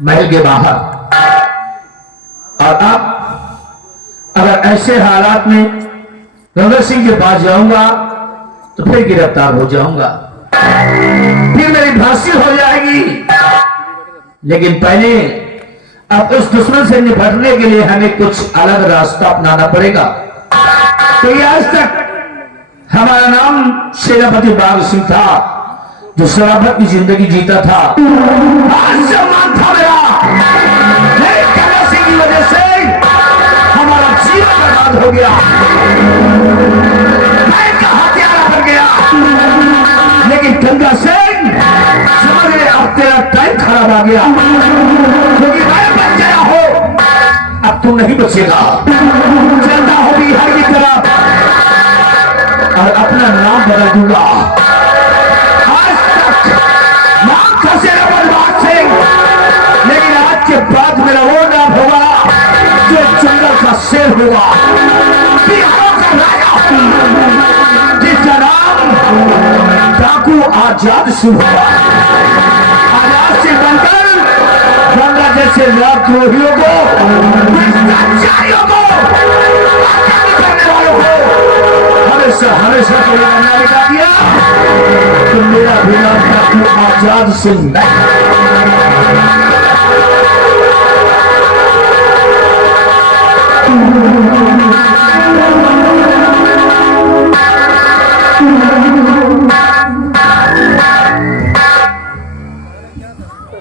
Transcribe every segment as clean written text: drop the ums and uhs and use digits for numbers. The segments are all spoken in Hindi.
महल के बाहर। और अब अगर ऐसे हालात में गंगा सिंह के पास जाऊंगा तो फिर गिरफ्तार हो जाऊंगा, फिर मेरी फांसी हो जाएगी। लेकिन पहले अब उस दुश्मन से निपटने के लिए हमें कुछ अलग रास्ता अपनाना पड़ेगा। तो ये आज तक हमारा नाम सेनापति बाघ सिंह था, जो शराफत की जिंदगी जीता था। आज सम्मान था मेरा, गंगा सिंह की वजह से हमारा जीवन बर्बाद हो गया, मैं का हत्यारा बन गया। लेकिन गंगा सिंह समझ गए अब तेरा टाइम खराब आ गया, क्योंकि मैं बच गया हो, अब तू नहीं बचेगा। चलता हो बिहार की तरफ और अपना नाम बदल दूंगा। आज तक नाम था सेनापति बाघ सिंह, लेकिन आज के बाद मेरा वो नाम होगा जो जंगल का शेर होगा, बिहार का राजा, जिसका नाम डाकू आजाद सिंह होगा। आजाद सिंह बनकर गंगा जैसे राजद्रोहियों को, भ्रष्टाचारियों को, करने वालों को हमेशा हमेशा के लिए अन्याय कर दिया। तो मेरा भी नाम डाकू आजाद सिंह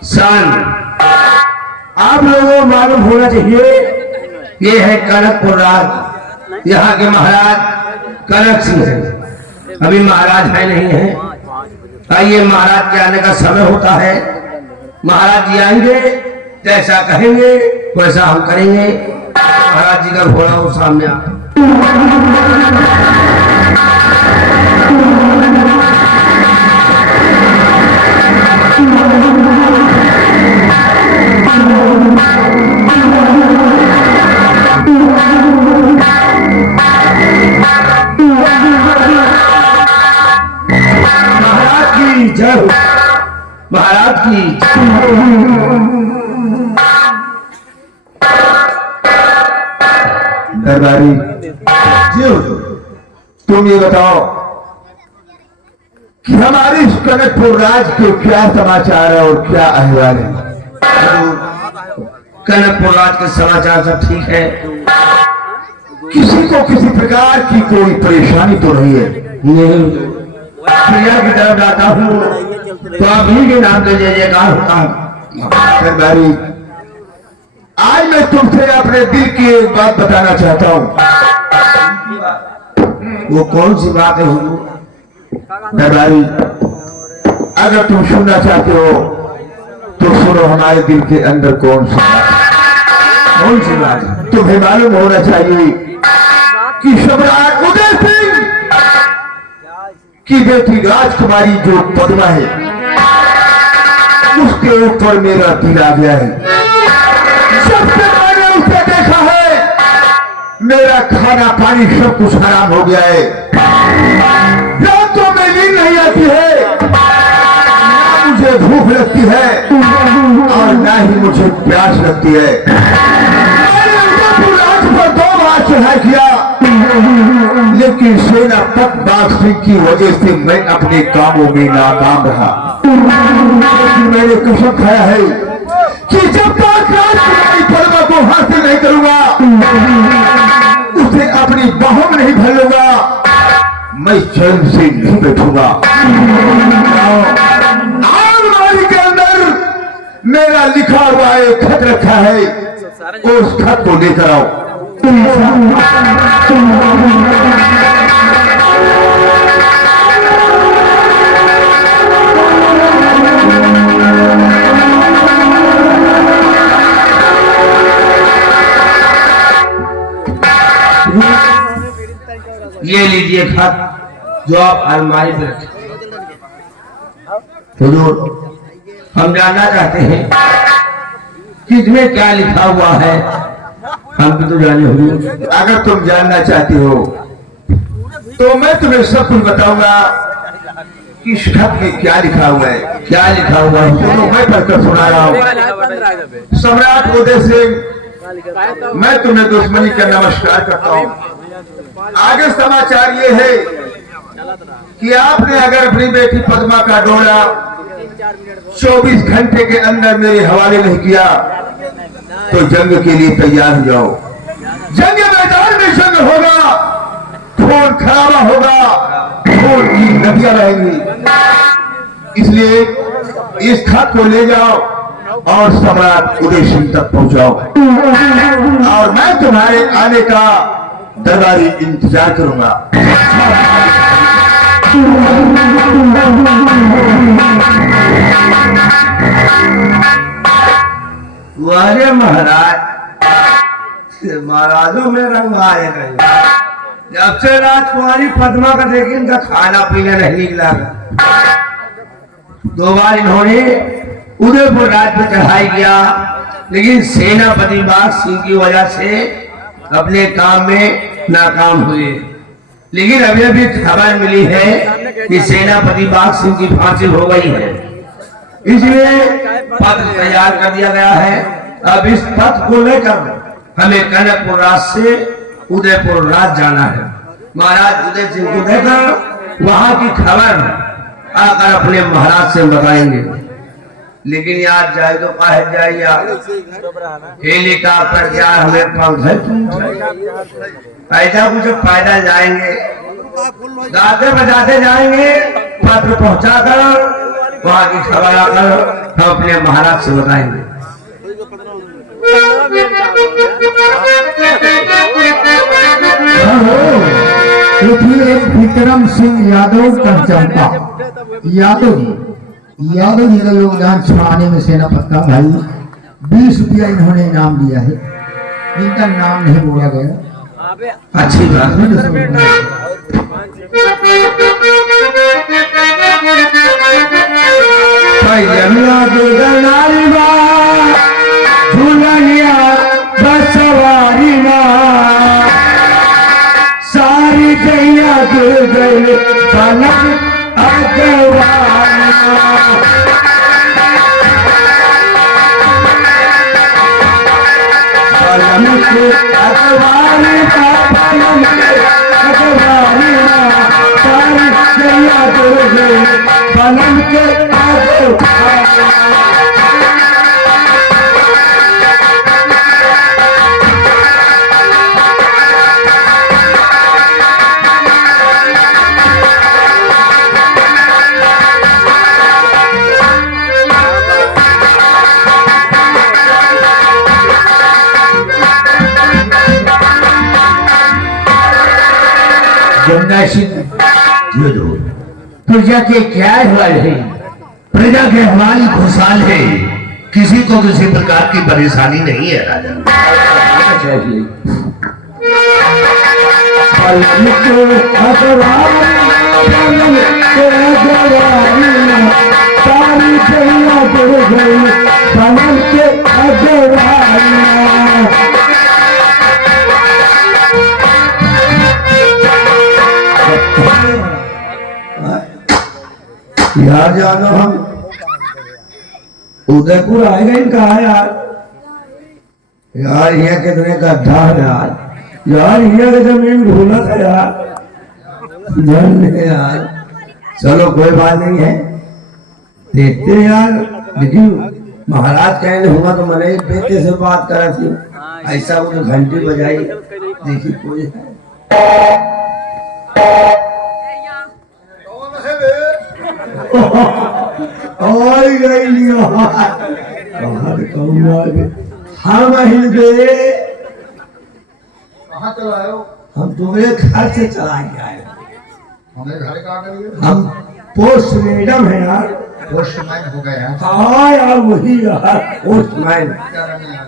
सन। आप लोगों को मालूम होना चाहिए, ये है कनकपुर राज, यहाँ के महाराज कनक सिंह है। अभी महाराज है नहीं है, आइए महाराज के आने का समय होता है। महाराज जी आएंगे, जैसा कहेंगे वैसा हम करेंगे। महाराज जी का घोड़ा हो सामने आ। महाराज की जय, महाराज की। दरबारी जी, तुम ये बताओ कि हमारे इस कनकपुर राज के क्या समाचार है और क्या अहवाल है? कनकपुर राज के समाचार सब ठीक है, किसी को किसी प्रकार की कोई परेशानी तो नहीं है। प्रिया की तरफ जाता हूँ तो आप ही के नाम से जय जयकार होता। दरबारी, आज मैं तुमसे अपने दिल की एक बात बताना चाहता हूँ। वो कौन सी बात है हुजूर? दरबारी, अगर तुम सुनना चाहते हो तो सुनो हमारे दिल के अंदर कौन सी बात है। तुम्हें मालूम होना चाहिए कि सम्राट उदय सिंह की बेटी राजकुमारी जो पद्मा है, उसके ऊपर मेरा दिल आ गया है। सबसे मैंने उसे देखा है, मेरा खाना पानी सब कुछ हराम हो गया है। रातों में नींद नहीं आती है, ना मुझे भूख लगती है और ना ही मुझे प्यास लगती है। मैंने उदयपुर राज पर 2 बार चढ़ाई किया, लेकिन सेनापति बाघ सिंह की वजह से मैं अपने कामों में नाकाम रहा। मैंने कसम खाया है कि जब तक राजकुमारी पद्मा को हासिल नहीं करूंगा, उसे अपनी बाहों में नहीं भर लूंगा, मैं चैन से नहीं बैठूंगा। आलमारी के अंदर मेरा लिखा हुआ एक खत रखा है, उस खत को लेकर आओ। ये लीजिए खत जो आप अलमारी में रखें। हुजूर, हम जानना चाहते हैं कि इसमें क्या लिखा हुआ है। हम भी तो जाने हुजूर। अगर तुम जानना चाहती हो तो मैं तुम्हें सब कुछ बताऊंगा कि इस खत में क्या लिखा हुआ है। क्या लिखा हुआ है तो मैं पढ़कर सुना रहा हूँ। सम्राट उदय सिंह, मैं तुम्हें दुश्मनी का नमस्कार करता हूँ। आगे समाचार ये है कि आपने अगर अपनी बेटी पद्मा का डोला 24 घंटे के अंदर मेरे हवाले नहीं किया तो जंग के लिए तैयार हो जाओ। जंग मैदान में जंग होगा, खून खराबा होगा, खून की नदियां रहेंगी। इसलिए इस खत को ले जाओ और सम्राट उदय सिंह तक पहुंचाओ और मैं तुम्हारे आने का दरबारी इंतजार करूंगा। वारे महाराज, महाराजों में रंग आए नहीं। जब से राजकुमारी पद्मा का देखी इनका खाना पीना नहीं निकला। 2 बार इन्होंने उदयपुर राज पर चढ़ाई किया, लेकिन सेनापति बाग सिंह की वजह से अपने काम में नाकाम हुए। लेकिन अभी अभी खबर मिली है कि सेनापति बाग सिंह की फांसी हो गई है, इसलिए पत्र तैयार कर दिया गया है। अब इस पत्र को लेकर हमें कनकपुर राज से उदयपुर राज जाना है। महाराज उदय सिंह को देकर वहां की खबर आकर अपने महाराज से बताएंगे। लेकिन यार जाए तो कहा जाए यार, हेलीकॉप्टर यार हमें पंख है, ऐसा कुछ पैदल जाएंगे, गाते बजाते जाएंगे। पत्र पहुंचाकर वहां की खबर आकर हम अपने महाराज से बताएंगे। एक विक्रम सिंह यादव का चंपा यादव जी का योगदान छुड़ाने में सेनापति का भाई 20 रुपया इन्होंने इनाम दिया है, जिनका नाम नहीं बोला गया। अच्छी बात सारी जैया गए पलक अगवाना, पलक अगवानी का पलक अगवानी, सारी जैया गए पलक अगवाना। गंगा सिंह प्रजा के क्या हाल है? प्रजा के हमारी खुशहाल है, किसी को किसी प्रकार की परेशानी नहीं है राजा। चाहिए यार जानो हम उदयपुर आएगा इनका यार, यार यहाँ कितने गड्ढा है यार, यार यहाँ की जमीन भूला था यार। चलो कोई बात नहीं है, देखते हैं यार। लेकिन महाराज कहने हुआ तो मैंने बेटे से बात करा थी, ऐसा वो घंटी बजाई, देखी कोई हम तुम्हारे घर से चला के आए। हमें घर कहाँ करिए? हम पोस्ट मैडम है यार, पोस्टमैन हो गया। हाँ यार वही यार पोस्टमैन।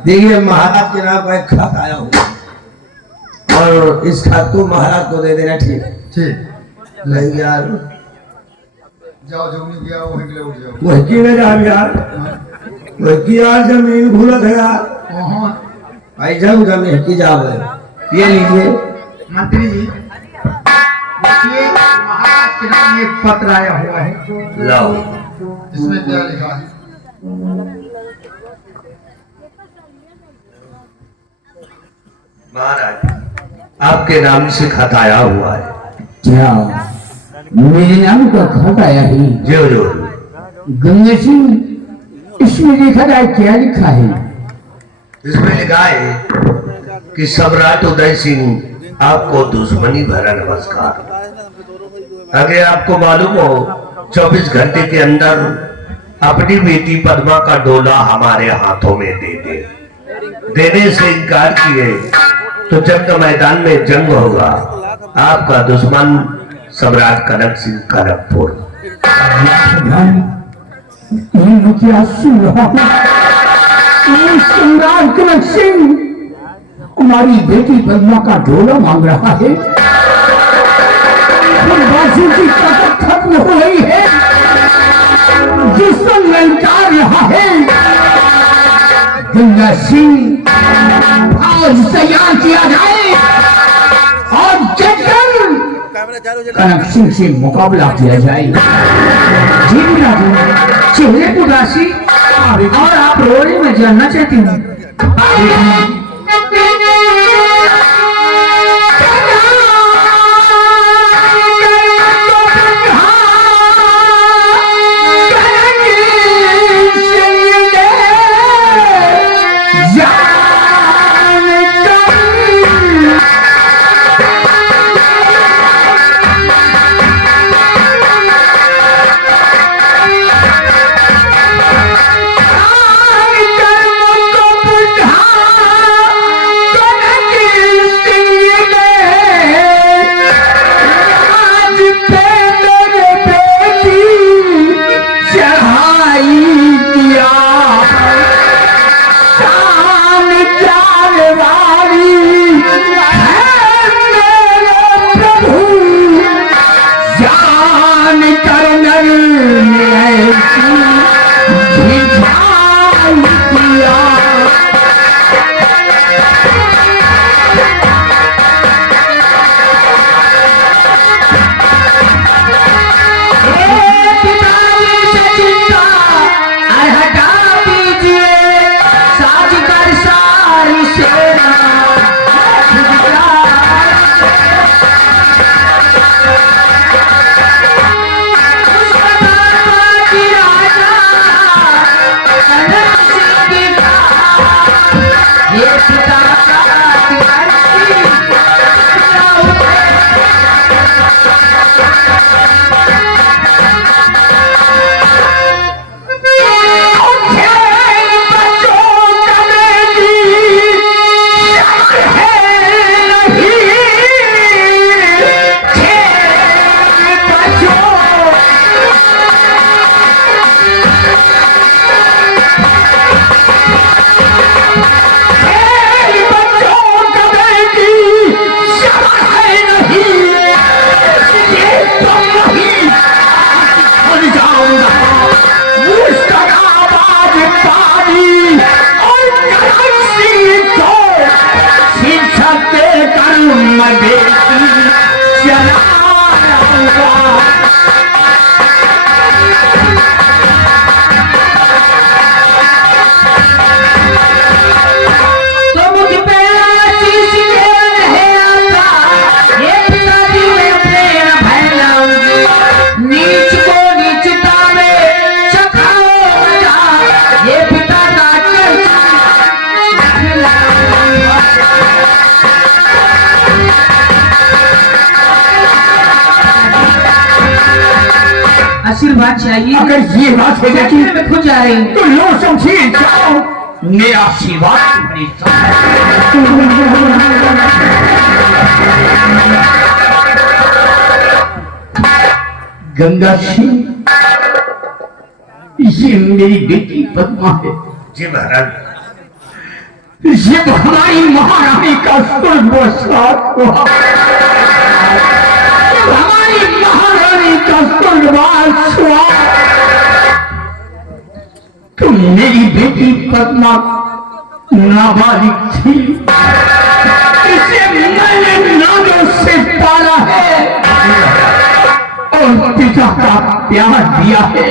देखिए महाराज के नाम का एक खत आया हुआ और इस खत को महाराज को दे देना। ठीक ठीक नहीं यार, जाओ जमीन गया वहीं के लिए उठ जाओ। वही की ले जाओ यार, वही की यार जमीन भूलत है यार। भाई जब जमीन की जाओ, ये लीजिए मंत्री जी, देखिए महाराज के नाम एक पत्र आया हुआ है। लाओ। इसमें क्या लिखा है? महाराज आपके नाम से खत आया हुआ है। क्या मेरे नाम का खत आया है? जो जो गंगा सिंह, इसमें लिखा है, क्या लिखा है? इसमें लिखा है कि सम्राट उदय सिंह आपको दुश्मनी भरा नमस्कार। अगर आपको मालूम हो 24 घंटे के अंदर अपनी बेटी पद्मा का डोला हमारे हाथों में दे दे। देने से इनकार किए तो जंग मैदान में जंग होगा। आपका दुश्मन सम्राट कनक सिंह कनकपुर। क्या सुन रहा हूँ? सम्राट कनक सिंह हमारी बेटी पद्मा का डोला मांग रहा है। बाजू की ताकत खत्म हो रही है, जिसको ललकार रहा है। गंगा सिंह, फौज तैयार किया जाए और जंगल कनक सिंह से मुकाबला किया जाए। जी राजू, चेहरे को राशि और आप रोने में जानना चाहती हूँ। आशीर्वाद चाहिए। अगर ये बात हो जाती मैं खुद जा रही हूँ तो लो समझिए, जाओ, मेरा आशीर्वाद तुम्हारी गंगा सिंह, ये मेरी बेटी पद्मा है। जी महाराज, जब हमारी महारानी का स्वर्गवास हुआ, जब हमारी महारानी का स्वर्गवास हुआ, तो मेरी बेटी पद्मा नाबालिग थी। इसे मैंने नाजों से पाला है और पिता का प्यार दिया है।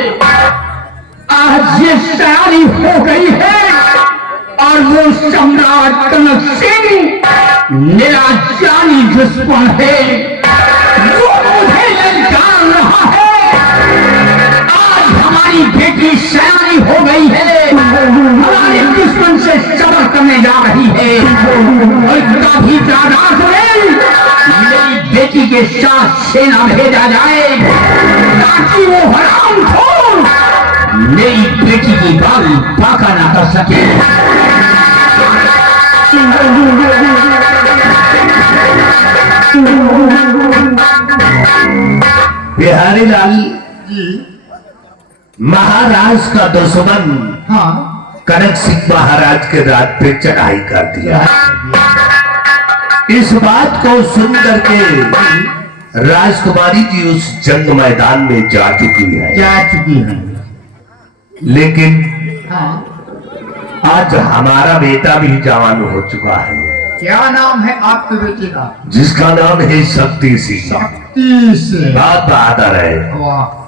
आज ये शादी हो गई है और वो सम्राट कनक सिंह मेरा जानी दुश्मन है, वो मुझे ललकार रहा है। आज हमारी बेटी सयानी हो गई है, हमारे दुश्मन से सबर करने जा रही है और कभी ज्यादा सुने, मेरी बेटी के साथ सेना भेजा जाए ताकि वो हरामखोर मेरी बेटी की बाल बाका ना कर सके। बिहारी लाल जी महाराज का दुश्मन हाँ कनक सिंह महाराज के रात पे चढ़ाई कर दिया। इस बात को सुन करके राजकुमारी जी उस जंग मैदान में जा चुकी है, जा चुकी है। लेकिन हाँ आज हमारा बेटा भी जवान हो चुका है, क्या नाम है आपके बेटे का? जिसका नाम है शक्ति सिंह। शक्ति से। बात बहादुर है। वाह।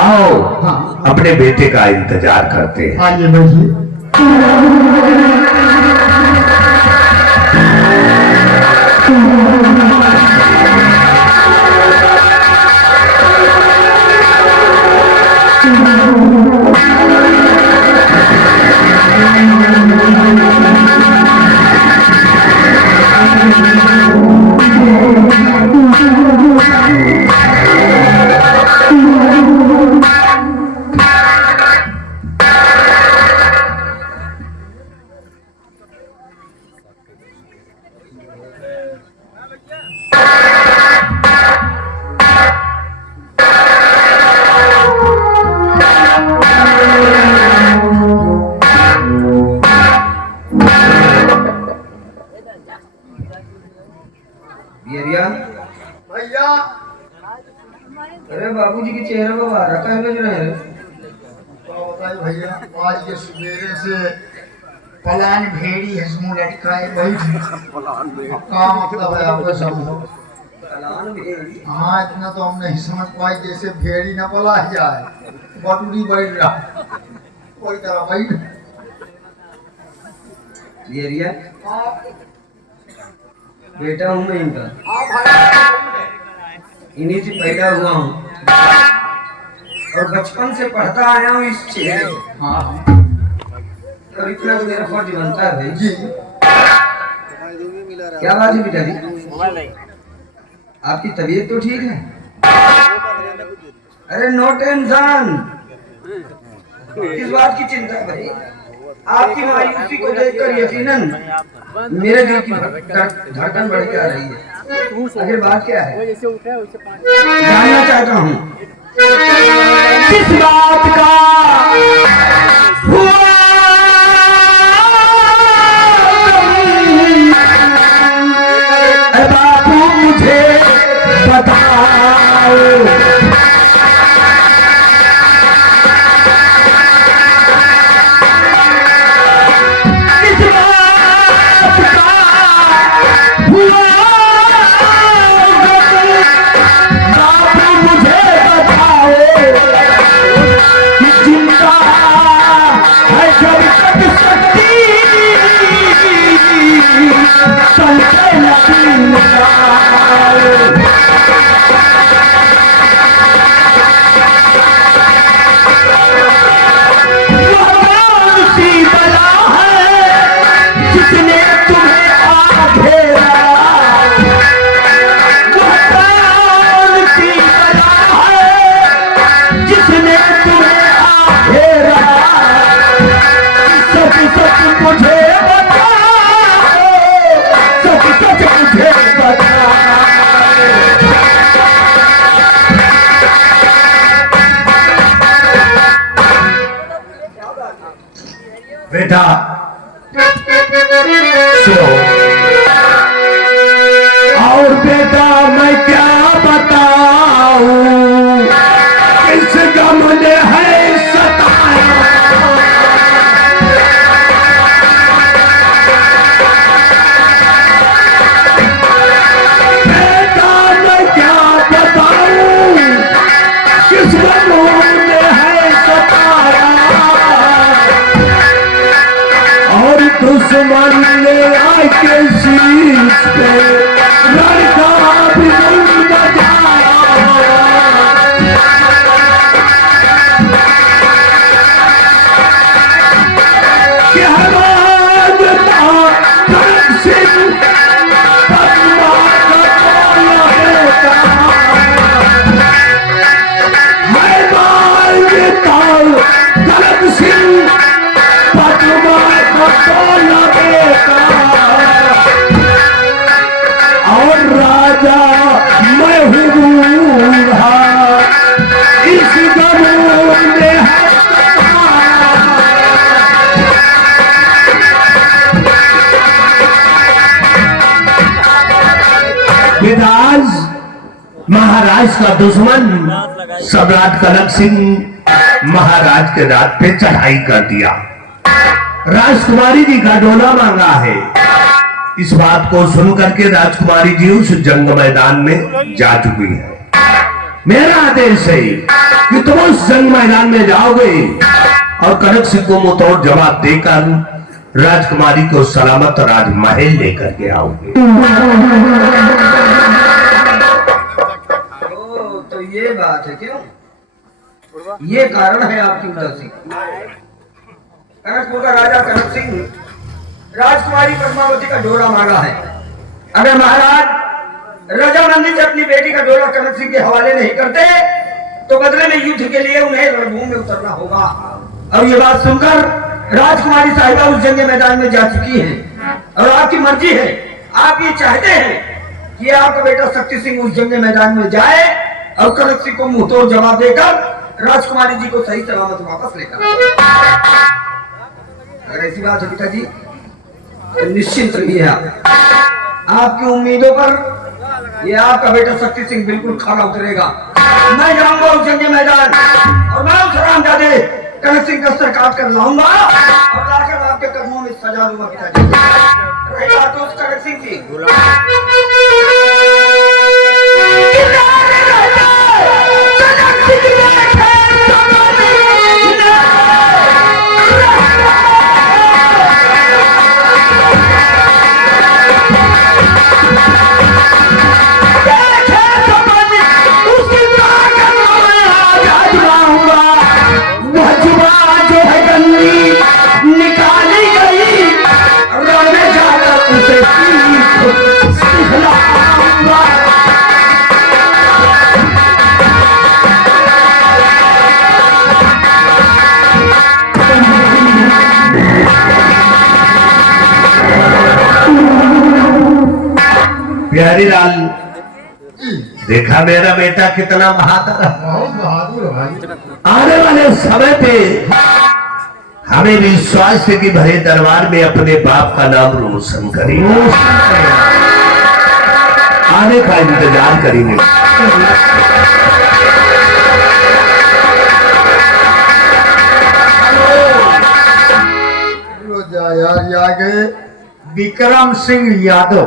आओ हाँ। अपने बेटे का इंतजार करते हैं। आइए बैठिए। भैया अरे बाबूजी के चेहरे को बाहर कहाँ भेज रहे हैं? तो बताइए भैया, आज ये सवेरे से पलान भेड़ी है मुंह लटकाए बैठी। क्या मतलब है आपको समझो? कलान भेड़ी। हाँ, इतना तो हम नहीं समझ पाए, जैसे भेड़ी न पला जाए, बटुरी बैठ रहा कोई तरह बैठ। भेड़िया बेटा हूँ मैं इनका, इन्हीं से पैदा हुआ हूँ और बचपन से पढ़ता आया हूँ इस चेहरे को। हाँ और इतना तो मेरा फर्ज बनता है भाई। जी। क्या बात है बेटा जी? आपकी तबीयत तो ठीक है? अरे नो टेंशन, किस बात की चिंता है भाई? आपकी मायूसी को देखकर यकीनन मेरे दिल की धड़कन बढ़ के आ रही है। आखिर बात क्या है जानना चाहता हूँ। किस बात का हुआ बाबू मुझे बताओ। बेटा सुनो, और बेटा मैं क्या बताऊं, इस गम ने है सताया। बेटा मैं क्या बताऊं, किस गम ने है सताया। देश का दुश्मन सम्राट कनक सिंह महाराज के राज पे चढ़ाई कर दिया। राजकुमारी जी का डोला मांगा है। इस बात को सुनकर के राजकुमारी जी उस जंग मैदान में जा चुकी है। मेरा आदेश है कि तुम उस जंग मैदान में जाओगे और कनक सिंह को मुंहतोड़ जवाब देकर राजकुमारी को सलामत राजमहल लेकर के आओगे। तो ये बात है, क्यों? ये कारण है आपकी उदासी। कनकपुर का राजा कनक सिंह राजकुमारी पद्मावती का डोला मांगा है। अगर महाराज रजामंदी से अपनी बेटी का डोला कनक सिंह के हवाले नहीं करते तो बदले में युद्ध के लिए उन्हें रणभूमि में उतरना होगा। और ये बात सुनकर राजकुमारी साहिबा उस जंग मैदान में जा चुकी हैं और आपकी मर्जी है, आप ये चाहते हैं कि आपका बेटा शक्ति सिंह उस जंग मैदान में जाए और कनक सिंह को मुंहतोड़ जवाब देकर राजकुमारी जी को सही सलामत वापस लेकर। अगर ऐसी बात है पिताजी तो निश्चिंत रहिए। आपकी उम्मीदों पर ये आपका बेटा शक्ति सिंह बिल्कुल खरा उतरेगा। मैं जाऊंगा उस जंग मैदान और मैं उस हरामजादे कनक सिंह का सर काट कर लाऊंगा और लाकर आपके कदमों में सजा दूंगा पिताजी। रही बात उस कनक सिंह की, निकाली गई रण में जाकर उसे प्यारी लाल, देखा मेरा बेटा कितना बहादुर है। बहुत बहादुर है भाई। आने वाले समय पे हमें विश्वास है कि भरे दरबार में अपने बाप का नाम रोशन करेंगे। आने का इंतजार करेंगे। यार ये आ गए विक्रम सिंह यादव।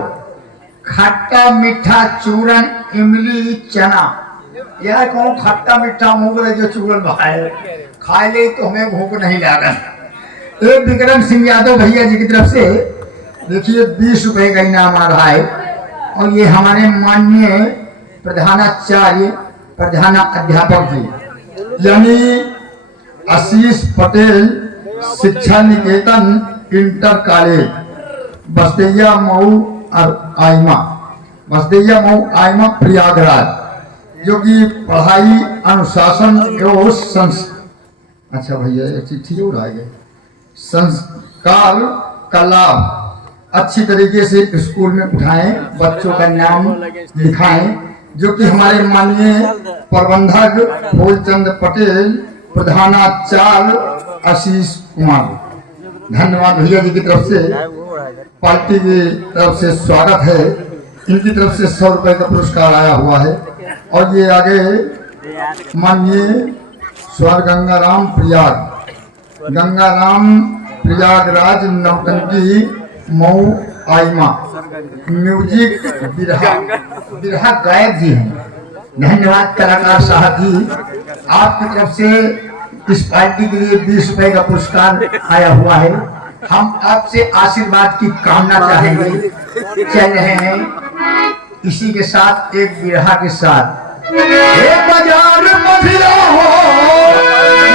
खट्टा मीठा चूरन इमली चना, यह कौन खट्टा मीठा मूंग जो चूरन भाई खाए ले तो हमें भूख नहीं लगा। एक विक्रम सिंह यादव भैया जी की तरफ से देखिए 20 रुपए का इनाम आ रहा है। और ये हमारे माननीय प्रधानाचार्य प्रधानाध्यापक जी यानी आशीष पटेल शिक्षा निकेतन इंटर कॉलेज बसदैया मऊ और बसदैया मऊ आइमा प्रयागराज, जो कि पढ़ाई अनुशासन एवं अच्छा भैया एक चीज ठीक हो रहा है, संस्कार का लाभ अच्छी तरीके से स्कूल में उठाएं, बच्चों का नाम लिखाएं, जो कि हमारे माननीय प्रबंधक फूलचंद पटेल प्रधानाचार्य आशीष कुमार। धन्यवाद भैया जी की तरफ से, पार्टी की तरफ से स्वागत है। इनकी तरफ से 100 रुपए का पुरस्कार आया हुआ है। और ये आगे माननीय स्वर गंगाराम प्रयागराज नौटंकी मऊ आइमा म्यूजिक बिरहा गायक जी हैं। धन्यवाद कलाकार साहब जी, आपकी तरफ से इस पार्टी के लिए 20 रुपए का पुरस्कार आया हुआ है। हम आपसे आशीर्वाद की कामना चाहेंगे। चल रहे हैं इसी के साथ एक बिरहा के साथ। बाजार मझिला हो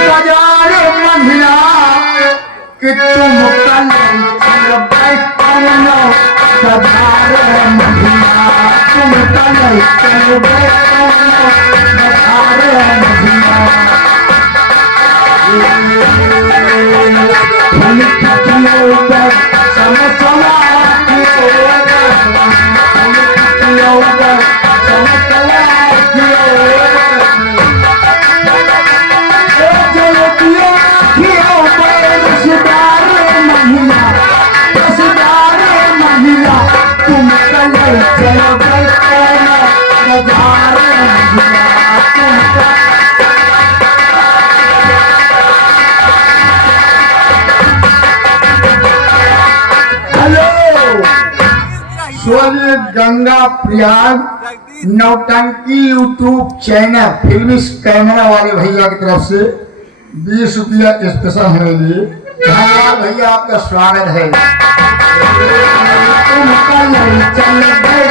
बाजार मझिला कि तुम कल बाजार मझिला तुम कल बाजार मझिला तुम सोनिए गंगा प्रयाग नौटंकी यूट्यूब चैनल फिल्मी कैमरा वाले भैया की तरफ से 20 रुपया स्पेशल है लिए। धन्यवाद भैया, आपका स्वागत है। तुम कल चल गए